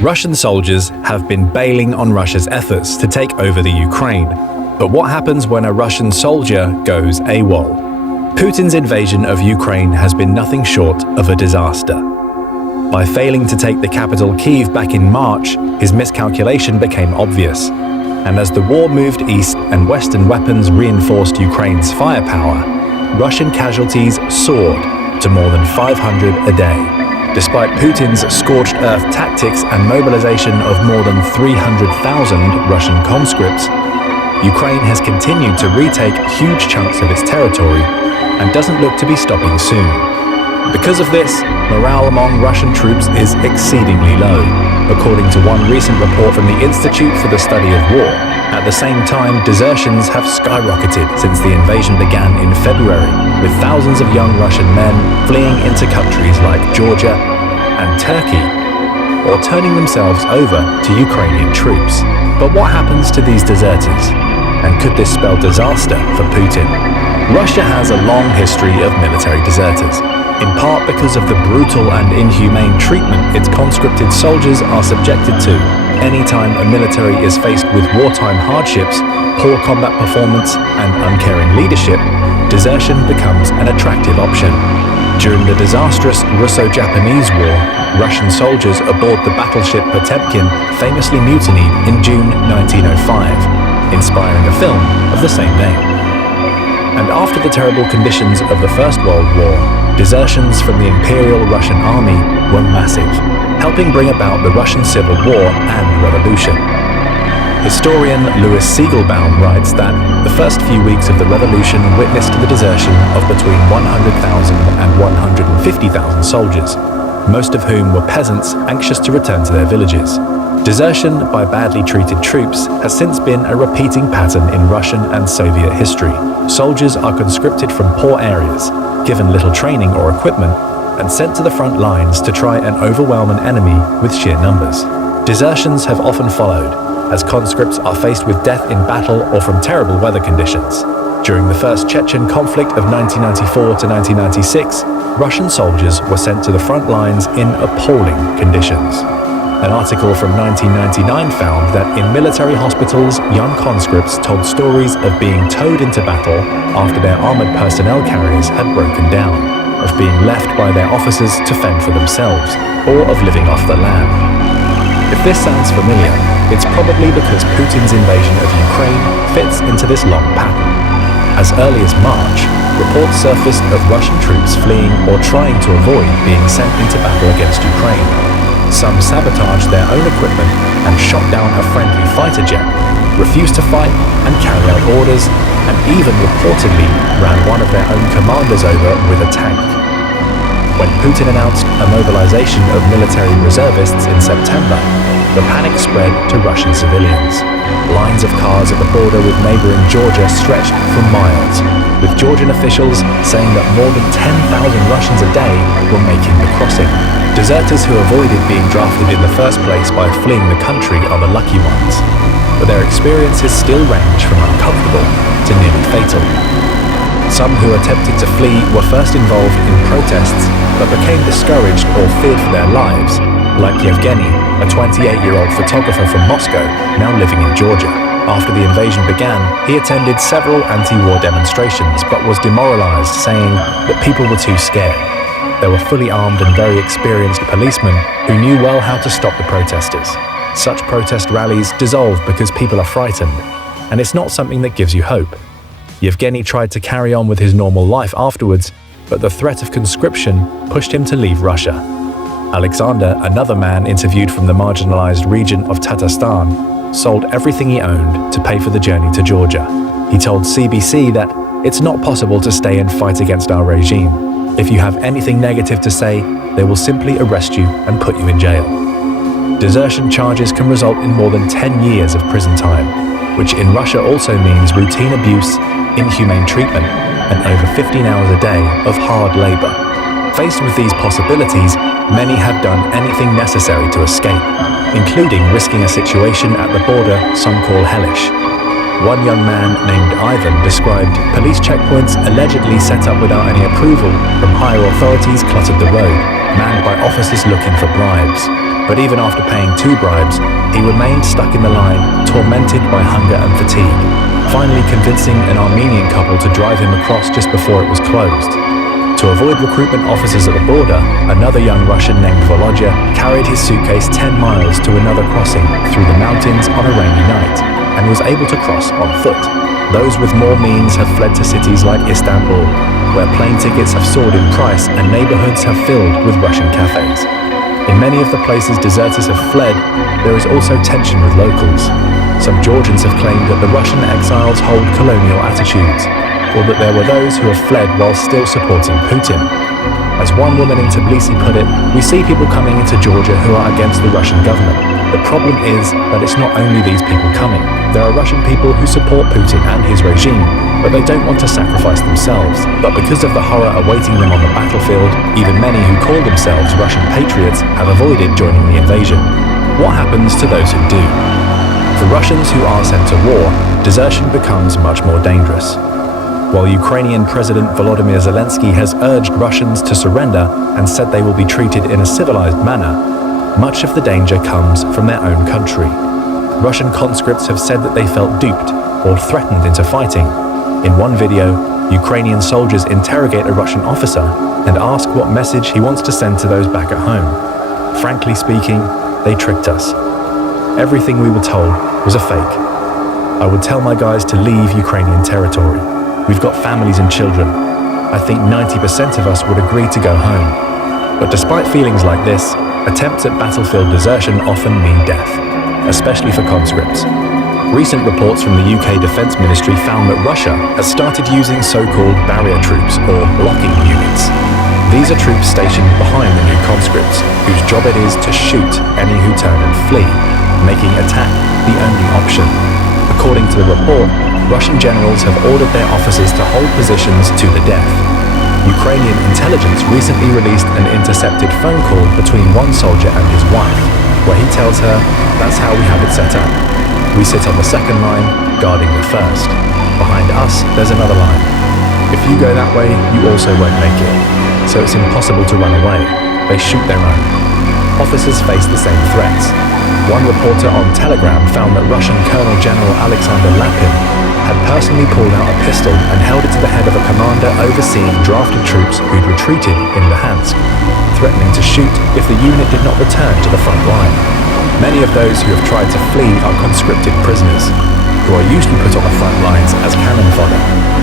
Russian soldiers have been bailing on Russia's efforts to take over the Ukraine. But what happens when a Russian soldier goes AWOL? Putin's invasion of Ukraine has been nothing short of a disaster. By failing to take the capital Kyiv back in March, his miscalculation became obvious. And as the war moved east and Western weapons reinforced Ukraine's firepower, Russian casualties soared to more than 500 a day. Despite Putin's scorched-earth tactics and mobilization of more than 300,000 Russian conscripts, Ukraine has continued to retake huge chunks of its territory and doesn't look to be stopping soon. Because of this, morale among Russian troops is exceedingly low, according to one recent report from the Institute for the Study of War. At the same time, desertions have skyrocketed since the invasion began in February, with thousands of young Russian men fleeing into countries like Georgia and Turkey, or turning themselves over to Ukrainian troops. But what happens to these deserters? And could this spell disaster for Putin? Russia has a long history of military deserters, in part because of the brutal and inhumane treatment its conscripted soldiers are subjected to. Anytime a military is faced with wartime hardships, poor combat performance, and uncaring leadership, desertion becomes an attractive option. During the disastrous Russo-Japanese War, Russian soldiers aboard the battleship Potemkin famously mutinied in June 1905, inspiring a film of the same name. And after the terrible conditions of the First World War, desertions from the Imperial Russian Army were massive, helping bring about the Russian Civil War and Revolution. Historian Louis Siegelbaum writes that the first few weeks of the Revolution witnessed the desertion of between 100,000 and 150,000 soldiers, most of whom were peasants anxious to return to their villages. Desertion by badly treated troops has since been a repeating pattern in Russian and Soviet history. Soldiers are conscripted from poor areas, given little training or equipment, and sent to the front lines to try and overwhelm an enemy with sheer numbers. Desertions have often followed, as conscripts are faced with death in battle or from terrible weather conditions. During the First Chechen conflict of 1994 to 1996, Russian soldiers were sent to the front lines in appalling conditions. An article from 1999 found that in military hospitals, young conscripts told stories of being towed into battle after their armored personnel carriers had broken down, of being left by their officers to fend for themselves, or of living off the land. If this sounds familiar, it's probably because Putin's invasion of Ukraine fits into this long pattern. As early as March, reports surfaced of Russian troops fleeing or trying to avoid being sent into battle against Ukraine. Some sabotaged their own equipment and shot down a friendly fighter jet, refused to fight and carry out orders, and even reportedly ran one of their own commanders over with a tank. When Putin announced a mobilization of military reservists in September, the panic spread to Russian civilians. Lines of cars at the border with neighboring Georgia stretched for miles, with Georgian officials saying that more than 10,000 Russians a day were making the crossing. Deserters who avoided being drafted in the first place by fleeing the country are the lucky ones, but their experiences still range from uncomfortable to nearly fatal. Some who attempted to flee were first involved in protests but became discouraged or feared for their lives, like Yevgeny, a 28-year-old photographer from Moscow, now living in Georgia. After the invasion began, he attended several anti-war demonstrations but was demoralized, saying that people were too scared. There were fully armed and very experienced policemen who knew well how to stop the protesters. Such protest rallies dissolve because people are frightened, and it's not something that gives you hope. Yevgeny tried to carry on with his normal life afterwards, but the threat of conscription pushed him to leave Russia. Alexander, another man interviewed from the marginalized region of Tatarstan, sold everything he owned to pay for the journey to Georgia. He told CBC that it's not possible to stay and fight against our regime. If you have anything negative to say, they will simply arrest you and put you in jail. Desertion charges can result in more than 10 years of prison time, which in Russia also means routine abuse, inhumane treatment, and over 15 hours a day of hard labor. Faced with these possibilities, many have done anything necessary to escape, including risking a situation at the border some call hellish. One young man named Ivan described police checkpoints allegedly set up without any approval from higher authorities cluttered the road, manned by officers looking for bribes. But even after paying 2 bribes, he remained stuck in the line, tormented by hunger and fatigue, finally convincing an Armenian couple to drive him across just before it was closed. To avoid recruitment officers at the border, another young Russian named Volodya carried his suitcase 10 miles to another crossing through the mountains on a rainy night and was able to cross on foot. Those with more means have fled to cities like Istanbul, where plane tickets have soared in price and neighborhoods have filled with Russian cafes. In many of the places deserters have fled, there is also tension with locals. Some Georgians have claimed that the Russian exiles hold colonial attitudes, or that there were those who have fled while still supporting Putin. As one woman in Tbilisi put it, "We see people coming into Georgia who are against the Russian government. The problem is that it's not only these people coming. There are Russian people who support Putin and his regime, but they don't want to sacrifice themselves. But because of the horror awaiting them on the battlefield, even many who call themselves Russian patriots have avoided joining the invasion." What happens to those who do? For Russians who are sent to war, desertion becomes much more dangerous. While Ukrainian President Volodymyr Zelensky has urged Russians to surrender and said they will be treated in a civilized manner, much of the danger comes from their own country. Russian conscripts have said that they felt duped or threatened into fighting. In one video, Ukrainian soldiers interrogate a Russian officer and ask what message he wants to send to those back at home. Frankly speaking, they tricked us. Everything we were told was a fake. I would tell my guys to leave Ukrainian territory. We've got families and children. I think 90% of us would agree to go home. But despite feelings like this, attempts at battlefield desertion often mean death, especially for conscripts. Recent reports from the UK Defence Ministry found that Russia has started using so-called barrier troops or blocking units. These are troops stationed behind the new conscripts, whose job it is to shoot any who turn and flee, making attack the only option. According to the report, Russian generals have ordered their officers to hold positions to the death. Ukrainian intelligence recently released an intercepted phone call between one soldier and his wife, where he tells her, "That's how we have it set up. We sit on the second line, guarding the first. Behind us, there's another line. If you go that way, you also won't make it. So it's impossible to run away. They shoot their own." Officers face the same threats. One reporter on Telegram found that Russian Colonel General Alexander Lapin had personally pulled out a pistol and held it to the head of a commander overseeing drafted troops who'd retreated in Luhansk, threatening to shoot if the unit did not return to the front line. Many of those who have tried to flee are conscripted prisoners, who are usually put on the front lines as cannon fodder.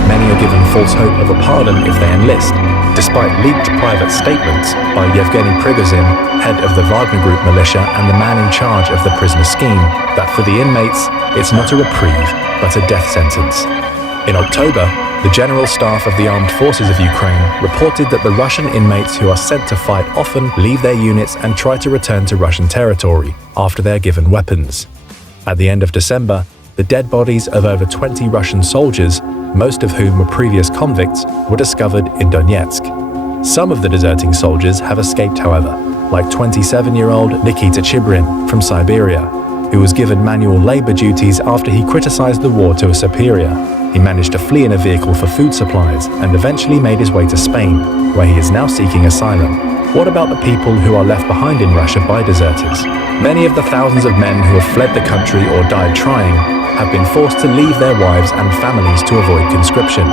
Many are given false hope of a pardon if they enlist, despite leaked private statements by Yevgeny Prigozhin, head of the Wagner Group militia and the man in charge of the prisoner scheme, that for the inmates, it's not a reprieve, but a death sentence. In October, the General Staff of the Armed Forces of Ukraine reported that the Russian inmates who are sent to fight often leave their units and try to return to Russian territory after they're given weapons. At the end of December, the dead bodies of over 20 Russian soldiers, most of whom were previous convicts, were discovered in Donetsk. Some of the deserting soldiers have escaped, however, like 27-year-old Nikita Chibrin from Siberia, who was given manual labor duties after he criticized the war to a superior. He managed to flee in a vehicle for food supplies and eventually made his way to Spain, where he is now seeking asylum. What about the people who are left behind in Russia by deserters? Many of the thousands of men who have fled the country or died trying have been forced to leave their wives and families to avoid conscription.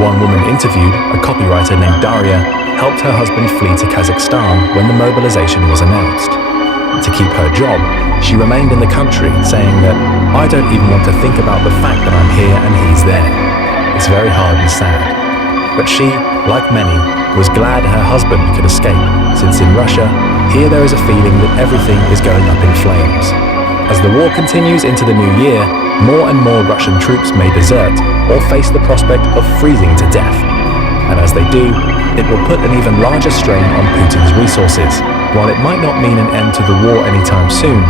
One woman interviewed, a copywriter named Daria, helped her husband flee to Kazakhstan when the mobilization was announced. To keep her job, she remained in the country, saying that, "I don't even want to think about the fact that I'm here and he's there. It's very hard and sad." But she, like many, was glad her husband could escape, since in Russia, here there is a feeling that everything is going up in flames. As the war continues into the new year, more and more Russian troops may desert or face the prospect of freezing to death. And as they do, it will put an even larger strain on Putin's resources. While it might not mean an end to the war anytime soon,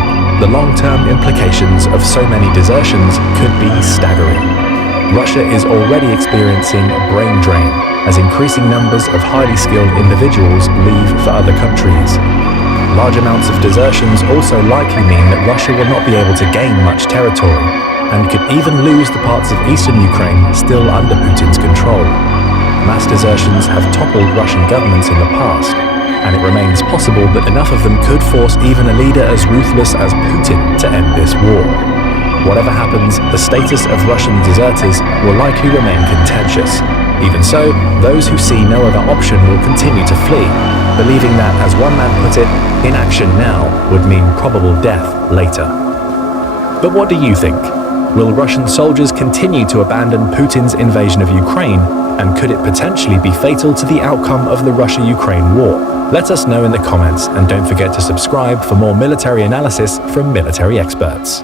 the long-term implications of so many desertions could be staggering. Russia is already experiencing a brain drain as increasing numbers of highly skilled individuals leave for other countries. Large amounts of desertions also likely mean that Russia will not be able to gain much territory and could even lose the parts of eastern Ukraine still under Putin's control. Mass desertions have toppled Russian governments in the past, and it remains possible that enough of them could force even a leader as ruthless as Putin to end this war. Whatever happens, the status of Russian deserters will likely remain contentious. Even so, those who see no other option will continue to flee, believing that, as one man put it, inaction now would mean probable death later. But what do you think? Will Russian soldiers continue to abandon Putin's invasion of Ukraine, and could it potentially be fatal to the outcome of the Russia-Ukraine war? Let us know in the comments, and don't forget to subscribe for more military analysis from military experts.